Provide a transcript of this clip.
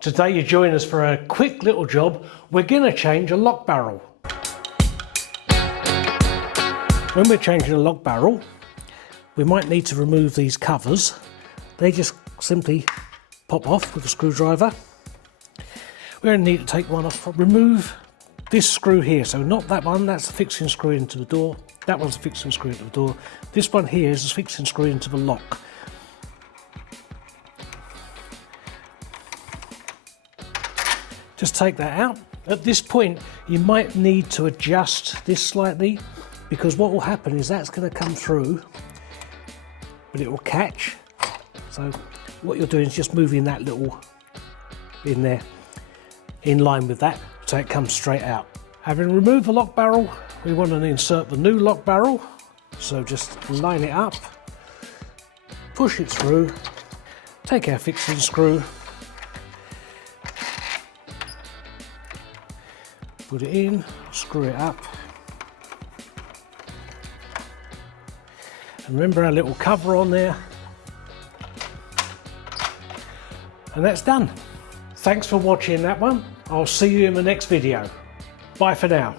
Today you join us for a quick little job. We're going to change a lock barrel. When we're changing a lock barrel, we might need to remove these covers. They just simply pop off with a screwdriver. We're going to need to take one off. Remove this screw here, so not that one, that's the fixing screw into the door. That one's the fixing screw into the door. This one here is the fixing screw into the lock. Just take that out. At this point, you might need to adjust this slightly, because what will happen is that's going to come through, but it will catch. So what you're doing is just moving that little in there, in line with that, so it comes straight out. Having removed the lock barrel, we want to insert the new lock barrel. So just line it up, push it through, take our fixing screw, put it in, screw it up. And remember our little cover on there. And that's done. Thanks for watching that one. I'll see you in the next video. Bye for now.